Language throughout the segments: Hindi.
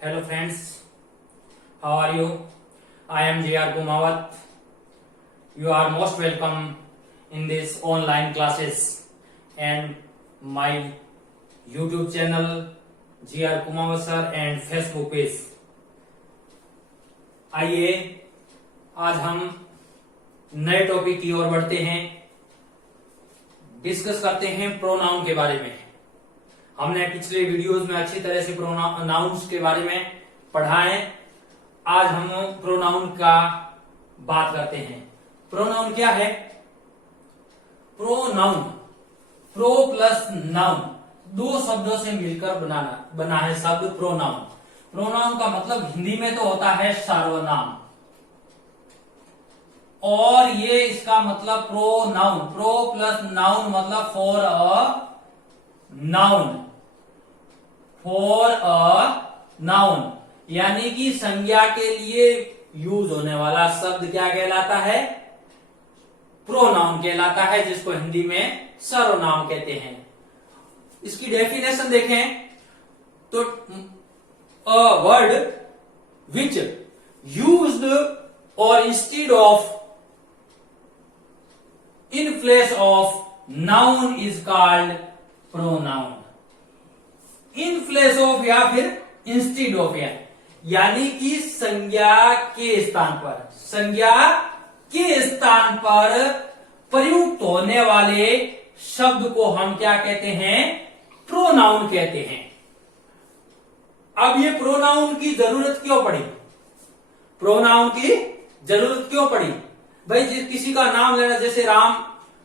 Hello friends, how are you? I am J.R. Kumawat. You are most welcome in this online classes and my YouTube channel J.R. Kumawat sir and Facebook page. आइए आज हम नए टॉपिक की ओर बढ़ते हैं, डिस्कस करते हैं प्रोनाउन के बारे में। हमने पिछले वीडियोस में अच्छी तरह से प्रोनाउंस के बारे में पढ़ा है। आज हम प्रोनाउन का बात करते हैं। प्रोनाउन क्या है? प्रोनाउन, प्रो प्लस नाउन, दो शब्दों से मिलकर बना है शब्द प्रोनाउन। प्रोनाउन का मतलब हिंदी में तो होता है सर्वनाम, और ये इसका मतलब प्रोनाउन, प्रो प्लस नाउन मतलब for a noun, for a noun, यानी कि संज्ञा के लिए यूज होने वाला शब्द क्या कहलाता है? प्रोनाउन कहलाता है, जिसको हिंदी में सर्वनाम कहते हैं। इसकी डेफिनेशन देखें तो a word which used or instead of in place of noun is called pronoun। in place of या फिर instead of यानी कि संज्ञा के स्थान पर, संज्ञा के स्थान पर प्रयुक्त होने वाले शब्द को हम क्या कहते हैं? प्रोनाउन कहते हैं। अब ये प्रोनाउन की जरूरत क्यों पड़ी? प्रोनाउन की जरूरत क्यों पड़ी? भाई किसी का नाम लेना, जैसे राम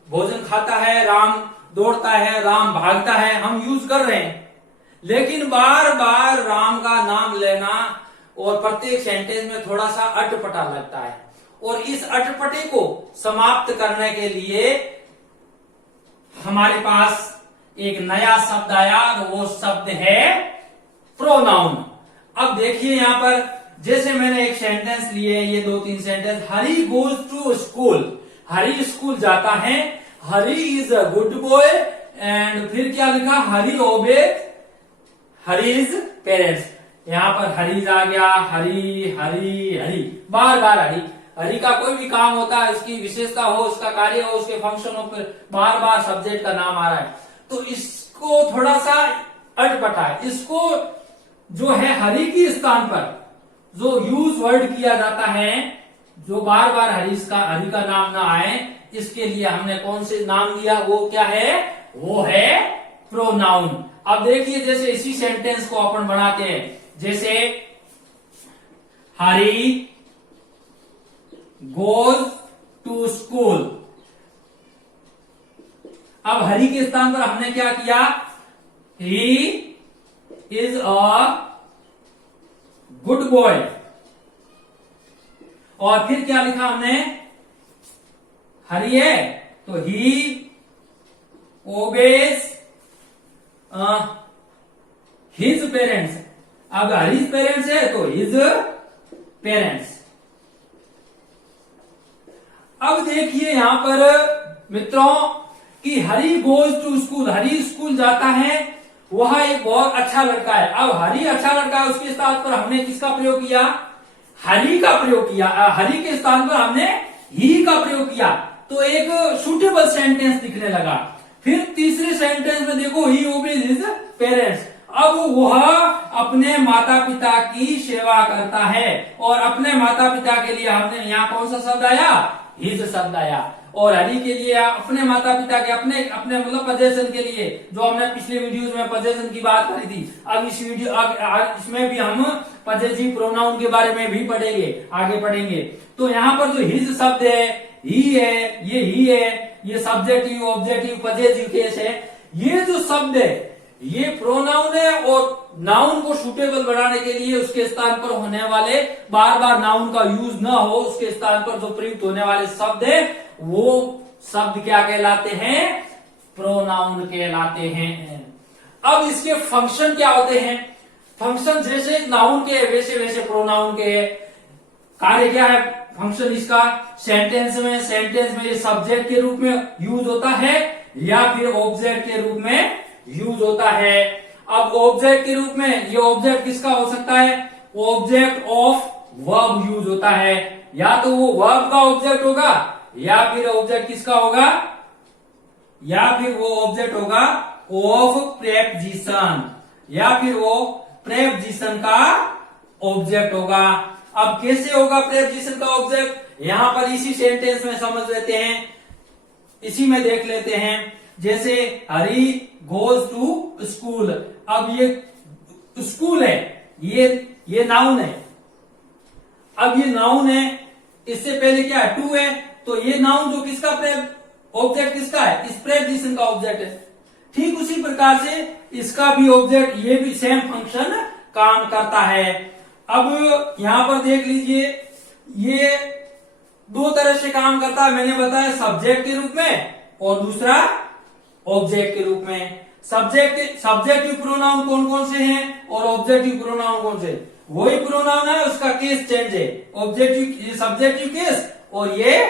भोजन खाता है, राम दौड़ता है, राम भागता है, हम यूज कर रहे हैं, लेकिन बार बार राम का नाम लेना और प्रत्येक सेंटेंस में थोड़ा सा अटपटा लगता है, और इस अटपटे को समाप्त करने के लिए हमारे पास एक नया शब्द आया, और वो शब्द है प्रोनाउन। अब देखिए यहां पर, जैसे मैंने एक सेंटेंस लिए, ये दो तीन sentence. Hari goes to school, Hari school जाता है, Hari is a good boy, and फिर क्या लिखा? Hari obeys Hari's parents. यहां पर हरीज आ गया, हरी हरी हरी, बार बार हरी। हरी का कोई भी काम होता है, उसकी विशेषता हो, उसका कार्य हो, उसके फंक्शन हो, फिर बार बार सब्जेक्ट का नाम आ रहा है, तो इसको थोड़ा सा अटपटा है। इसको जो है हरी के स्थान पर जो यूज वर्ड किया जाता है, जो बार बार हरी का नाम ना आए, इसके लिए हमने कौन से नाम दिया? वो क्या है? वो है प्रोनाउन। अब देखिए, जैसे इसी सेंटेंस को अपन बनाते हैं, जैसे हरी गोज टू स्कूल। अब हरी के स्थान पर हमने क्या किया? He is a good boy, और फिर क्या लिखा हमने? हरी है तो ही ओबेज हिज पेरेंट्स। अब हरीज पेरेंट्स है तो हिज पेरेंट्स। अब देखिए यहां पर मित्रों कि Hari goes to school, Hari school जाता है, वह एक बहुत अच्छा लड़का है। अब हरी अच्छा लड़का है, उसके स्थान पर हमने किसका प्रयोग किया? हरी का प्रयोग किया। हरी के स्थान पर हमने ही का प्रयोग किया, तो एक सुटेबल सेंटेंस दिखने लगा। फिर तीसरे सेंटेंस में देखो, ही ओबेज हिज पेरेंट्स। अब वह अपने माता पिता की सेवा करता है, और अपने माता पिता के लिए हमने यहाँ कौन सा शब्द आया? हिज शब्द आया। और हरी के लिए अपने माता पिता के, अपने अपने मतलब पोजेशन के लिए, जो हमने पिछले वीडियोस में पोजेशन की बात करी थी। अब इस वीडियो इसमें भी हम पॉजेसिव प्रोनाउन के बारे में भी पढ़ेंगे, आगे पढ़ेंगे। तो यहाँ पर जो हिज शब्द है, ही है, ये सब्जेक्टिव ऑब्जेक्टिव पॉजेसिव केस है। ये जो शब्द है ये प्रोनाउन है, और नाउन को सुटेबल बनाने के लिए उसके स्थान पर होने वाले, बार बार नाउन का यूज न हो, उसके स्थान पर जो प्रयुक्त होने वाले शब्द है, वो शब्द क्या कहलाते हैं? प्रोनाउन कहलाते हैं। अब इसके फंक्शन क्या होते हैं? फंक्शन जैसे नाउन के वैसे वैसे प्रोनाउन के। कार्य क्या है फंक्शन इसका? सेंटेंस में ये सब्जेक्ट के रूप में यूज होता है, या फिर ऑब्जेक्ट के रूप में यूज होता है। अब ऑब्जेक्ट के रूप में ये ऑब्जेक्ट किसका हो सकता है? ऑब्जेक्ट ऑफ वर्ब यूज होता है। या तो वो वर्ब का ऑब्जेक्ट होगा या फिर ऑब्जेक्ट किसका होगा? या फिर वो ऑब्जेक्ट होगा ऑफ प्रेपोजिशन, या फिर वो प्रेपोजिशन का ऑब्जेक्ट होगा। अब कैसे होगा प्रेपोजिशन का ऑब्जेक्ट? यहां पर इसी सेंटेंस में समझ लेते हैं, इसी में देख लेते हैं। जैसे हरी गोज टू स्कूल। अब ये स्कूल है, ये नाउन है। अब ये नाउन है, इससे पहले क्या है? टू है, तो ये नाउन जो किसका ऑब्जेक्ट किसका है? इस प्रेपोजिशन का ऑब्जेक्ट है। ठीक उसी प्रकार से इसका भी ऑब्जेक्ट, ये भी सेम फंक्शन काम करता है। अब यहां पर देख लीजिए, ये दो तरह से काम करता है। मैंने बताया सब्जेक्ट के रूप में और दूसरा ऑब्जेक्ट के रूप में। सब्जेक्टिव प्रोनाउन कौन कौन से हैं और ऑब्जेक्टिव प्रोनाउन कौन से? वही प्रोनाउन है, उसका केस चेंज है। ऑब्जेक्टिव, सब्जेक्टिव केस और ये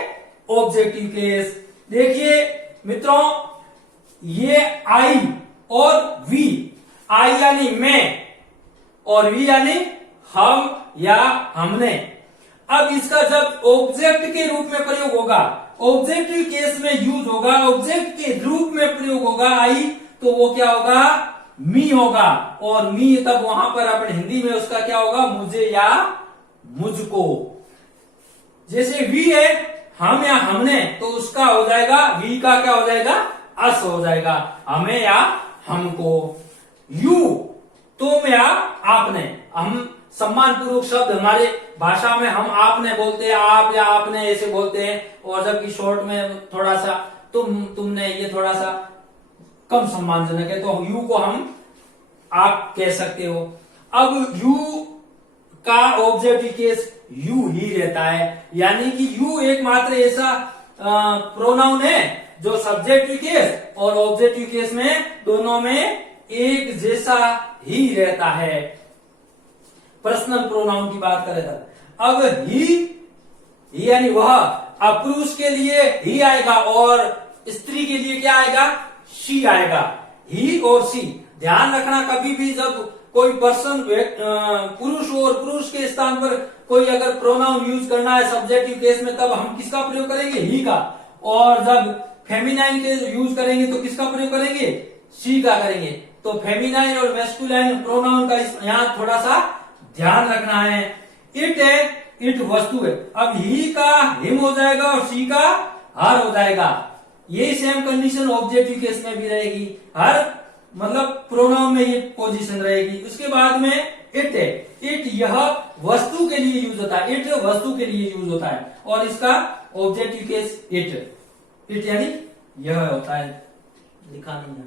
ऑब्जेक्टिव केस। देखिए मित्रों, ये आई और वी, आई यानी मैं और वी यानी हम या हमने। अब इसका जब ऑब्जेक्ट के रूप में प्रयोग होगा, ऑब्जेक्टिव केस में यूज होगा, ऑब्जेक्ट के रूप में प्रयोग होगा आई, तो वो क्या होगा? मी होगा। और मी तब वहां पर अपन हिंदी में उसका क्या होगा? मुझे या मुझको। जैसे वी है हम या हमने, तो उसका हो जाएगा, वी का क्या हो जाएगा? अस हो जाएगा, हमें या हमको। यू तुम या आपने, हम सम्मान पूर्वक शब्द हमारे भाषा में हम आपने बोलते हैं, आप या आपने ऐसे बोलते हैं। और जबकि शॉर्ट में थोड़ा सा तुमने, ये थोड़ा सा कम सम्मानजनक है, तो यू को हम आप कह सकते हो। अब यू का ऑब्जेक्टिव केस यू ही रहता है, यानी कि यू एकमात्र ऐसा प्रोनाउन है जो सब्जेक्टिव केस और ऑब्जेक्टिव केस में दोनों में एक जैसा ही रहता है। पर्सनल प्रोनाउन की बात करें तो अब ही यानी वह, अब पुरुष के लिए ही आएगा और स्त्री के लिए क्या आएगा? शी आएगा। ही और शी, ध्यान रखना कभी भी जब कोई पर्सन, पुरुष और पुरुष के स्थान पर कोई अगर प्रोनाउन यूज करना है सब्जेक्टिव केस में, तब हम किसका प्रयोग करेंगे? ही का। और जब फेमिनाइन के यूज करेंगे तो किसका प्रयोग करेंगे? शी का करेंगे। तो फेमिनाइन और मैस्कुलाइन प्रोनाउन का यहाँ थोड़ा सा ध्यान रखना है। इट है, इट वस्तु है। अब ही का हिम हो जाएगा और शी का हर हो जाएगा। ये सेम कंडीशन ऑब्जेक्टिव केस में भी रहेगी। हर मतलब प्रोनाउन में ये पोजीशन रहेगी। उसके बाद में इट है, इट यह वस्तु के लिए यूज होता है, इट वस्तु के लिए यूज होता है। और इसका ऑब्जेक्टिव केस इट यानी यह होता है, लिखा नहीं है।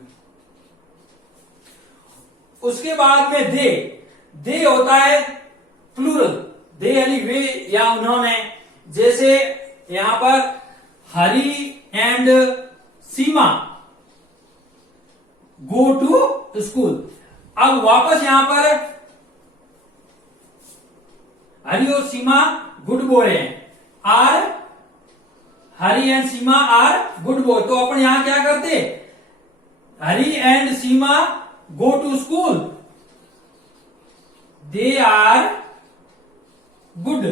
उसके बाद में दे होता है प्लूरल, दे यानी वे या उन्होंने। जैसे यहां पर Hari and Seema go to school. अब वापस यहां पर हरी और सीमा गुड बॉय हैं, are Hari and Seema are good boy. तो अपन यहां क्या करते? Hari and Seema go to school, they are good.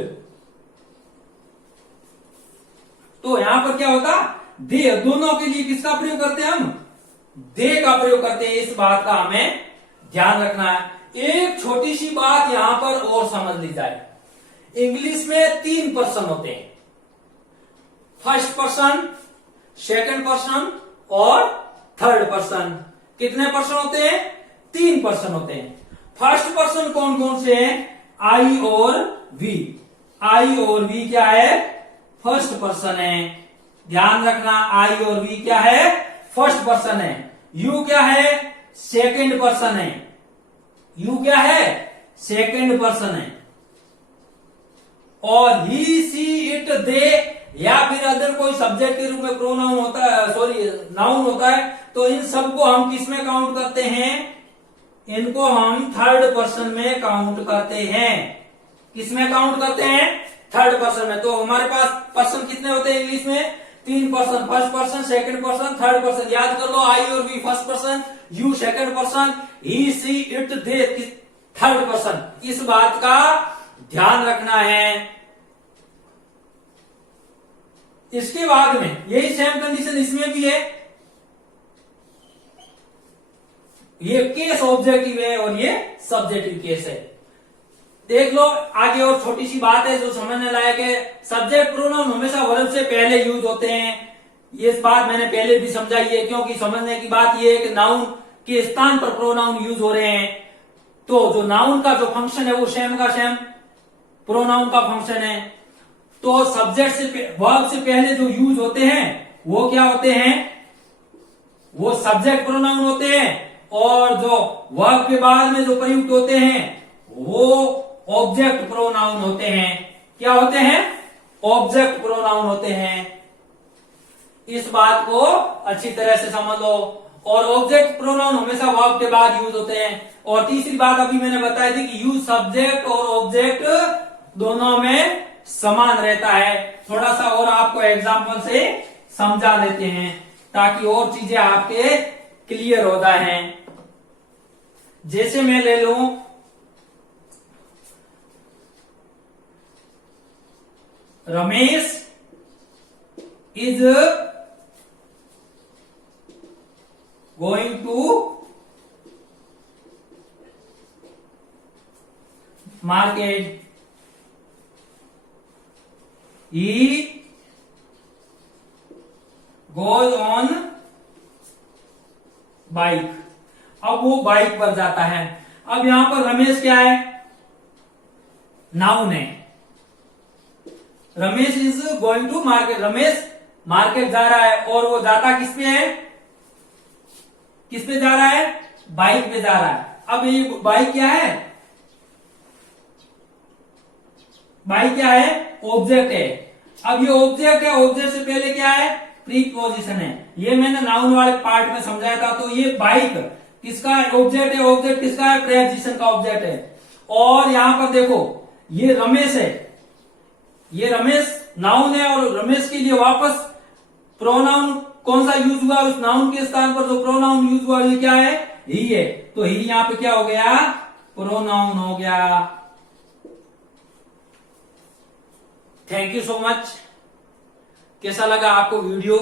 तो यहां पर क्या होता? दे, दोनों के लिए किसका प्रयोग करते हैं हम? दे का प्रयोग करते हैं। इस बात का हमें ध्यान रखना है। एक छोटी सी बात यहां पर और समझ ली जाए। इंग्लिश में 3 पर्सन होते हैं, फर्स्ट पर्सन, सेकंड पर्सन और थर्ड पर्सन। कितने पर्सन होते हैं? 3 पर्सन होते हैं। फर्स्ट पर्सन कौन कौन से हैं? आई और वी। आई और वी क्या है? फर्स्ट पर्सन है। ध्यान रखना, आई और वी क्या है? फर्स्ट पर्सन है। यू क्या है? सेकंड पर्सन है। यू क्या है? सेकंड पर्सन है। और ही, सी, इट, दे या फिर अदर कोई सब्जेक्ट के रूप में प्रोनाउन होता है, सॉरी नाउन होता है, तो इन सबको हम किस में काउंट करते हैं? इनको हम थर्ड पर्सन में काउंट करते हैं। किस में काउंट करते हैं? थर्ड पर्सन में। तो हमारे पास पर्सन कितने होते हैं इंग्लिश में? 3 person, first person, second person, third person. याद कर लो, आई और we first person, you second person, he she it they third person. इस बात का ध्यान रखना है। इसके बाद में यही सेम कंडीशन इसमें भी है। ये केस ऑब्जेक्टिव है और ये सब्जेक्टिव केस है। देख लो आगे और छोटी सी बात है जो समझने लायक है। सब्जेक्ट प्रोनाउन हमेशा वर्ब से पहले यूज होते हैं। ये बात मैंने पहले भी समझाई है, क्योंकि समझने की बात ये है कि नाउन के स्थान पर प्रोनाउन यूज हो रहे हैं, तो जो नाउन का जो फंक्शन है वो सेम का सेम प्रोनाउन का फंक्शन है। तो सब्जेक्ट से वर्ब से पहले जो यूज होते हैं वो क्या होते हैं, वो सब्जेक्ट प्रोनाउन होते हैं, और जो वर्ब के बाद में जो प्रयुक्त होते हैं वो ऑब्जेक्ट प्रोनाउन होते हैं। क्या होते हैं? ऑब्जेक्ट प्रोनाउन होते हैं। इस बात को अच्छी तरह से समझ लो। और ऑब्जेक्ट प्रोनाउन हमेशा वर्ब के बाद यूज होते हैं। और तीसरी बात अभी मैंने बताई थी कि यूज सब्जेक्ट और ऑब्जेक्ट दोनों में समान रहता है। थोड़ा सा और आपको एग्जाम्पल से समझा लेते हैं ताकि और चीजें आपके क्लियर हो जाए। जैसे मैं ले लूं Ramesh is going to market, he goes on bike. अब वो बाइक पर जाता है। अब यहां पर रमेश क्या है? नाउन है। Ramesh is going to market, Ramesh market जा रहा है, और वो जाता किस पे है? किस पे जा रहा है? बाइक पे जा रहा है। अब ये बाइक क्या है? बाइक क्या है? ऑब्जेक्ट है। अब ये ऑब्जेक्ट है, ऑब्जेक्ट से पहले क्या है? प्रीपोजिशन है। ये मैंने नाउन वाले पार्ट में समझाया था। तो ये बाइक किसका ऑब्जेक्ट है? ऑब्जेक्ट किसका है? प्रीपोजिशन का ऑब्जेक्ट है। और यहां पर देखो ये रमेश है, ये रमेश नाउन है, और रमेश के लिए वापस प्रोनाउन कौन सा यूज हुआ? उस नाउन के स्थान पर जो प्रोनाउन यूज हुआ ये क्या है? ही है। तो ही यहां पे क्या हो गया? प्रोनाउन हो गया। Thank you so much. कैसा लगा आपको वीडियो?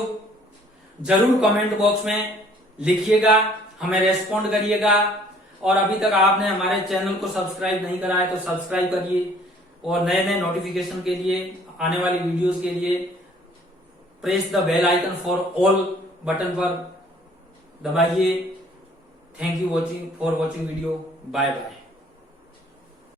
जरूर कमेंट बॉक्स में लिखिएगा, हमें रेस्पॉन्ड करिएगा। और अभी तक आपने हमारे चैनल को सब्सक्राइब नहीं करा है तो सब्सक्राइब करिए, और नए नए नोटिफिकेशन के लिए, आने वाली वीडियोस के लिए press the bell icon for all button पर दबाइए। Thank you for watching video. Bye bye.